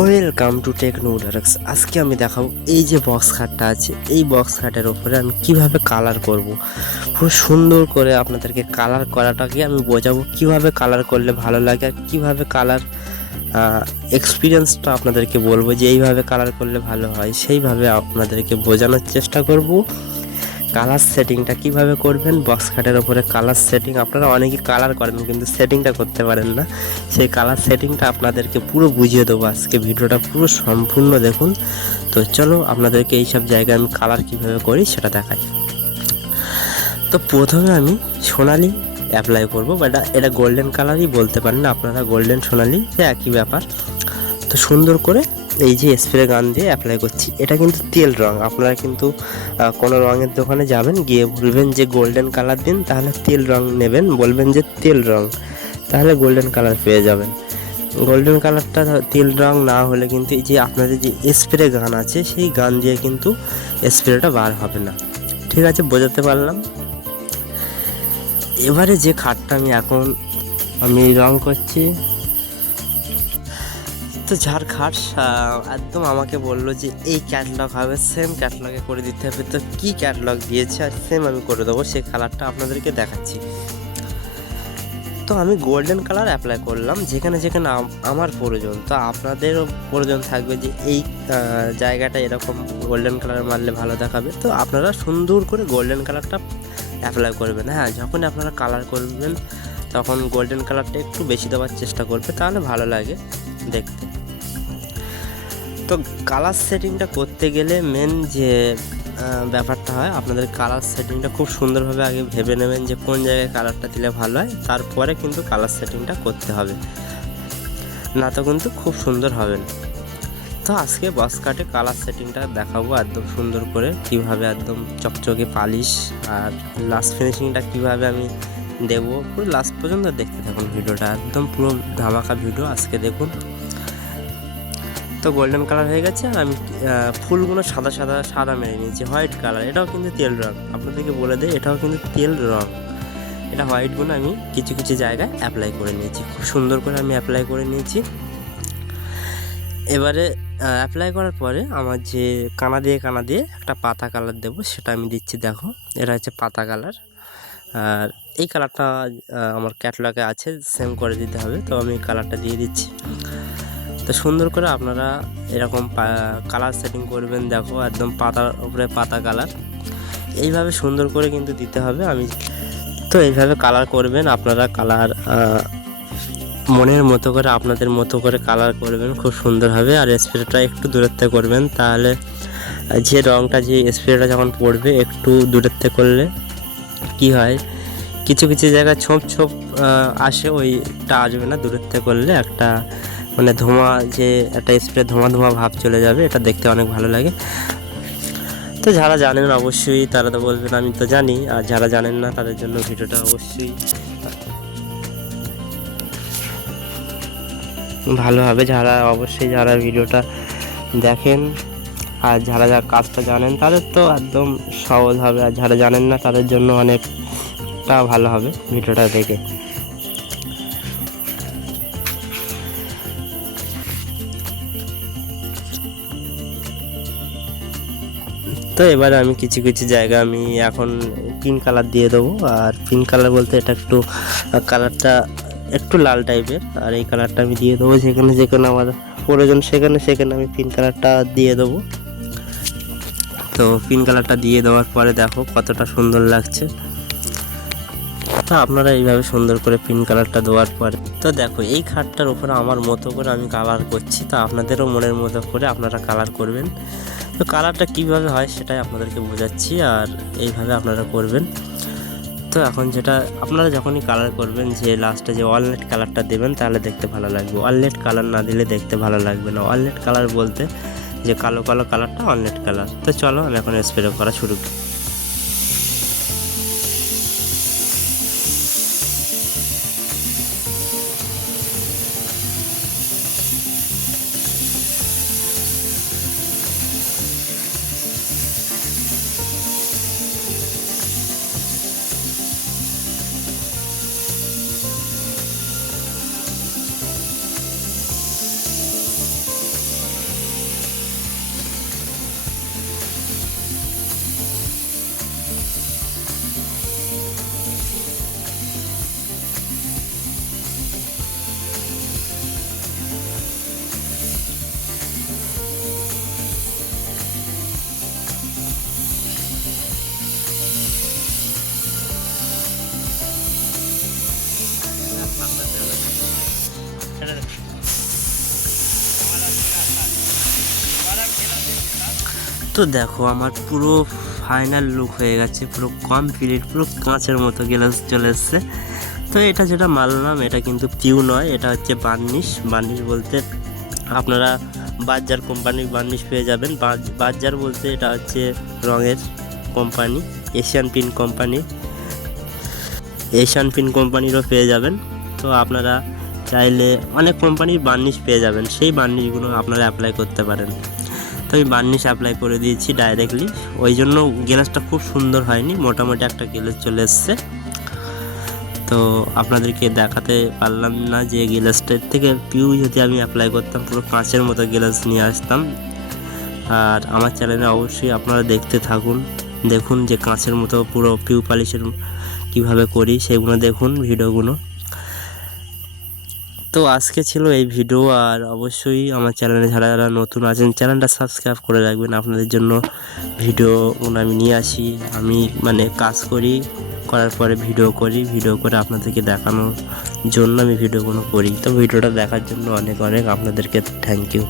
Welcome to টেকনোডারেক্স আজকে আমি দেখাবো এই যে বক্স খাটটা আছে, এই বক্স খাটের ওপরে আমি কীভাবে কালার করব। খুব সুন্দর করে আপনাদেরকে কালার করাটাকে আমি বোঝাবো, কীভাবে কালার করলে ভালো লাগে আর কীভাবে কালার এক্সপিরিয়েন্সটা আপনাদেরকে বলব যে এইভাবে কালার করলে ভালো হয়, সেইভাবে আপনাদেরকে বোঝানোর চেষ্টা করব। কালার সেটিংটা কীভাবে করবেন? বক্স খাটের ওপরে কালার সেটিং আপনারা অনেকে কালার করেন, কিন্তু সেটিংটা করতে পারেন না। সেই কালার সেটিংটা আপনাদেরকে পুরো বুঝিয়ে দেবো আজকে। ভিডিওটা পুরো সম্পূর্ণ দেখুন। তো চলো, আপনাদেরকে এইসব জায়গায় আমি কালার কীভাবে করি সেটা দেখাই। তো প্রথমে আমি সোনালি অ্যাপ্লাই করব বা এটা এটা গোল্ডেন কালারই বলতে পারেন আপনারা গোল্ডেন সোনালি একই ব্যাপার। তো সুন্দর করে এই যে স্প্রে গান দিয়ে অ্যাপ্লাই করছি, এটা কিন্তু তেল রং। আপনারা কিন্তু কোনো রঙের দোকানে যাবেন, গিয়ে বলবেন যে গোল্ডেন কালার দিন, তাহলে তেল রং নেবেন, বলবেন যে তেল রং, তাহলে গোল্ডেন কালার পেয়ে যাবেন। গোল্ডেন কালারটা তেল রং না হলে কিন্তু এই যে আপনাদের যে স্প্রে গান আছে, সেই গান দিয়ে কিন্তু স্প্রেটা বার হবে না। ঠিক আছে, বোঝাতে পারলাম? এবারে যে খাটটা আমি এখন, আমি রং করছি তো যার খাট একদম আমাকে বলল যে এই ক্যাটলগ হবে সেম ক্যাটলগে করে দিতে হবে। তো কী ক্যাটলগ দিয়েছে? আর সেম আমি করে দেবো, সেই কালারটা আপনাদেরকে দেখাচ্ছি। তো আমি গোল্ডেন কালার অ্যাপ্লাই করলাম, যেখানে যেখানে আমার প্রয়োজন। তো আপনাদেরও প্রয়োজন থাকবে যে এই জায়গাটা এরকম গোল্ডেন কালার মারলে ভালো দেখাবে। তো আপনারা সুন্দর করে গোল্ডেন কালারটা অ্যাপ্লাই করবেন। হ্যাঁ যখন আপনারা কালার করবেন, তখন গোল্ডেন কালারটা একটু বেশি দেওয়ার চেষ্টা করবে, তাহলে ভালো লাগে দেখতে। তো কালার সেটিংটা করতে গেলে মেন যে ব্যাপারটা হয়, আপনাদের কালার সেটিংটা খুব সুন্দরভাবে আগে ভেবে নেবেন যে কোন জায়গায় কালারটা দিলে ভালো হয়, তারপরে কিন্তু কালার সেটিংটা করতে হবে। না তো কিন্তু খুব সুন্দর হবে না। তো আজকে বস কাটে কালার সেটিংটা দেখাবো একদম সুন্দর করে, কীভাবে একদম চকচকে পালিশ আর লাস্ট ফিনিশিংটা কীভাবে আমি দেবো, পুরো লাস্ট পর্যন্ত দেখতে থাকুন ভিডিওটা, একদম পুরো ধামাকা ভিডিও আজকে দেখুন। তো গোল্ডেন কালার হয়ে গেছে আমি ফুলগুলো সাদা সাদা সাদা মেরে নিয়েছি হোয়াইট কালার এটাও কিন্তু তেল রং। আপনাদেরকে বলে দেয় এটাও কিন্তু তেল রং। এটা হোয়াইটগুলো আমি কিছু কিছু জায়গায় অ্যাপ্লাই করে নিয়েছি। খুব সুন্দর করে আমি অ্যাপ্লাই করে নিয়েছি। এবারে অ্যাপ্লাই করার পরে আমার যে কানা দিয়ে কানা দিয়ে একটা পাতা কালার দেবো, সেটা আমি দিচ্ছি, দেখো। এটা হচ্ছে পাতা কালার আর এই কালারটা আমার ক্যাটলগে আছে সেম করে দিতে হবে। তো আমি কালারটা দিয়ে দিচ্ছি। তো সুন্দর করে আপনারা এরকম কালার সেটিং করবেন, দেখো, একদম পাতার উপরে পাতা কালার এইভাবে সুন্দর করে কিন্তু দিতে হবে। আমি তো এইভাবে কালার করবেন, আপনারা কালার মনের মতো করে, আপনাদের মতো করে কালার করবেন, খুব সুন্দর হবে। আর স্প্রেটা একটু থেকে করবেন, তাহলে যে রঙটা যে স্প্রেটা যখন পড়বে, একটু দূরের করলে কি হয়, কিছু কিছু জায়গায় ছোপ ছোপ আসে, ওইটা আসবে না থেকে করলে একটা মানে ধোঁয়া, যে একটা স্প্রে ধোঁয়া ধোঁয়া ভাব চলে যাবে, এটা দেখতে অনেক ভালো লাগে। তো যারা জানেন অবশ্যই, তারা তো বলবেন, আমি তো জানি। আর যারা জানেন না, তাদের জন্য ভিডিওটা অবশ্যই ভালো হবে। যারা, অবশ্যই যারা ভিডিওটা দেখেন, আর যারা যারা কাজটা জানেন, তাদের তো একদম সহজ হবে। আর যারা জানেন না, তাদের জন্য অনেকটা ভালো হবে ভিডিওটা দেখে। তো এবারে আমি কিছু কিছু জায়গা আমি এখন পিঙ্ক কালার দিয়ে দেবো। আর পিঙ্ক কালার বলতে এটা একটু কালারটা একটু লাল টাইপের আর এই কালারটা আমি দিয়ে দেবো যেখানে যেখানে আমার প্রয়োজন সেখানে সেখানে আমি পিঙ্ক কালারটা দিয়ে দেবো। তো পিঙ্ক কালারটা দিয়ে দেওয়ার পরে দেখো কতটা সুন্দর লাগছে। তো আপনারা এইভাবে সুন্দর করে পিঙ্ক কালারটা দেওয়ার পরে, তো দেখো এই খাটটার উপরে আমার মতো করে আমি কালার করছি। তো আপনাদেরও মনের মতো করে আপনারা কালার করবেন। তো কালারটা কীভাবে হয় সেটাই আপনাদেরকে বোঝাচ্ছি আর এইভাবে আপনারা করবেন। তো এখন যেটা আপনারা যখনই কালার করবেন, যে লাস্টে যে অলনেট কালারটা দেবেন, তাহলে দেখতে ভালো লাগবে। অলনেট কালার না দিলে দেখতে ভালো লাগবে না। অলনেট কালার বলতে যে কালো কালো কালারটা অলনেট কালার তো চলো, আমি এখন স্প্রে করা শুরু করি। তো দেখো, আমার পুরো ফাইনাল লুক হয়ে গেছে, পুরো কমপ্লিট পুরো কাঁচের মতো গ্লাস চলে এসছে। তো এটা যেটা মারলাম, এটা কিন্তু পিউ নয়, এটা হচ্ছে বার্নিশ বার্নিশ বলতে আপনারা বাজার কোম্পানির বার্নিশ পেয়ে যাবেন। বাজার বলতে এটা হচ্ছে রঙের company Asian pin company Asian pin কোম্পানিরও পেয়ে যাবেন। তো আপনারা চাইলে অনেক কোম্পানির বার্নিশ পেয়ে যাবেন। সেই বার্নিশগুলো আপনারা অ্যাপ্লাই করতে পারেন। তো আমি বার্নিশ অ্যাপ্লাই করে দিয়েছি ডাইরেক্টলি ওই জন্য গ্লাসটা খুব সুন্দর হয়নি, মোটামুটি একটা গ্লাস চলে এসছে। তো আপনাদেরকে দেখাতে পারলাম না যে গ্লাসটার থেকে পিউ যদি আমি অ্যাপ্লাই করতাম, পুরো কাঁচের মতো গ্লাস নিয়ে আসতাম। আর আমার চ্যানেলে অবশ্যই আপনারা দেখতে থাকুন। দেখুন যে কাঁচের মতো পুরো পিউ পালিশের কীভাবে করি, সেগুলো দেখুন ভিডিওগুলো। তো আজকে ছিল এই ভিডিও, আর অবশ্যই আমার চ্যানেলে যারা যারা নতুন আছেন, চ্যানেলটা সাবস্ক্রাইব করে রাখবেন। আপনাদের জন্য ভিডিও আমি নিয়ে আসি। আমি মানে কাজ করি, করার পরে ভিডিও করি, ভিডিও করে আপনাদেরকে দেখানোর জন্য আমি ভিডিওগুলো করি। তো ভিডিওটা দেখার জন্য অনেক অনেক আপনাদেরকে থ্যাংক ইউ